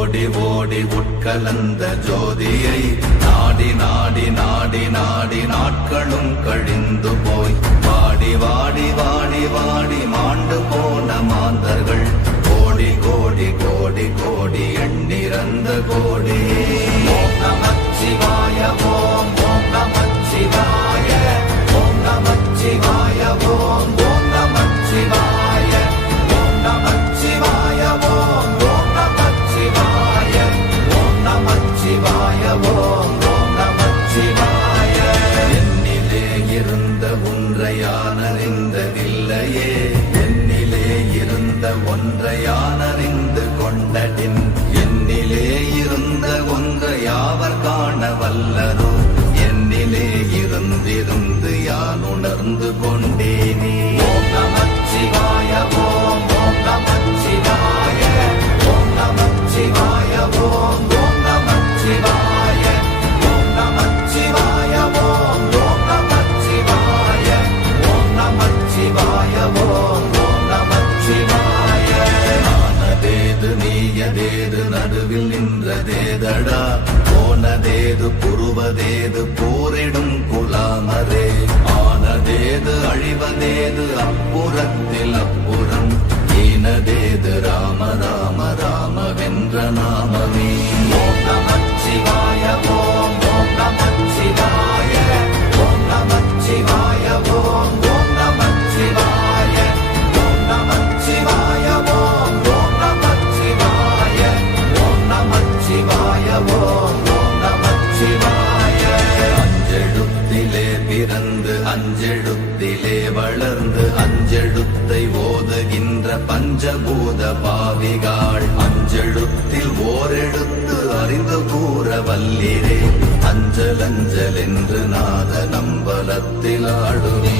ஓடி ஓடி உட்கலந்த ஜோதியை நாடி நாடி நாடி நாடி நாட்களும் கழிந்து போய் வாடி வாடி வாடி வாடி மாண்டு போன மாந்தர்கள் கோடி கோடி கோடி கோடி எண்ணிறந்த கோடி. ஓம் நமச்சிவாய ஓம் ஓம் நமச்சிவாய ஓம் நமச்சிவாய ஓம் ஓம் நமச்சிவாய ஓம் நமச்சிவாய ஓம் ஓம் நமச்சிவாய ஓம் நமச்சிவாய ஓம் ஓம் நமச்சிவாய. என்னிலே இருந்த ஒன்றை யான் அறிந்ததில்லையே, என்னிலே இருந்த ஒன்றை யான் அறிந்து கொண்டடின், என்னிலே இருந்த ஒன்றை யாவர் காண வல்லரோ, என்னிலே இருந்திருந்து யான் உணர்ந்து கொண்டேனே. ஓம் நமச்சிவாய ஓம் ஓம் நமச்சிவாய ஓம் நமச்சிவாய ஓம் ஓம் நமச்சிவாய ஓம் நமச்சிவாய ஓம் ஓம் நமச்சிவாய ஓம் நமச்சிவாய ஓம் ஓம் நமச்சிவாய. ஆனதேது நீயதேது நடுவில் நின்றதேதடா, போனதேது புருவதேது போரிடும் குலாமரே, ஆனதேது அழிவதேது அப்புறத்தில் அப்புறம், ஈனதேது ராம ராம ராம வென்ற நாமமே. ஓம் நமச்சிவாய ஓம் ஓம் நமச்சிவாய ஓம் நமச்சிவாய ஓம் ஓம் நமச்சிவாய ஓம் நமச்சிவாய ஓம் ஓம் நமச்சிவாய ஓம் நமச்சிவாய ஓம் ஓம் நமச்சிவாய. அஞ்செழுத்திலே பிறந்து அஞ்செழுத்திலே வளர்ந்து அஞ்செழுத்தை ஓதுகின்ற பஞ்சபூத பாவிகாள், அஞ்செழுத்தில் ஓரெழுத்து அறிந்து கூற வல்லிரே, அஞ்சல் அஞ்சல் என்று நாத நம்பலத்தில் ஆடுவே.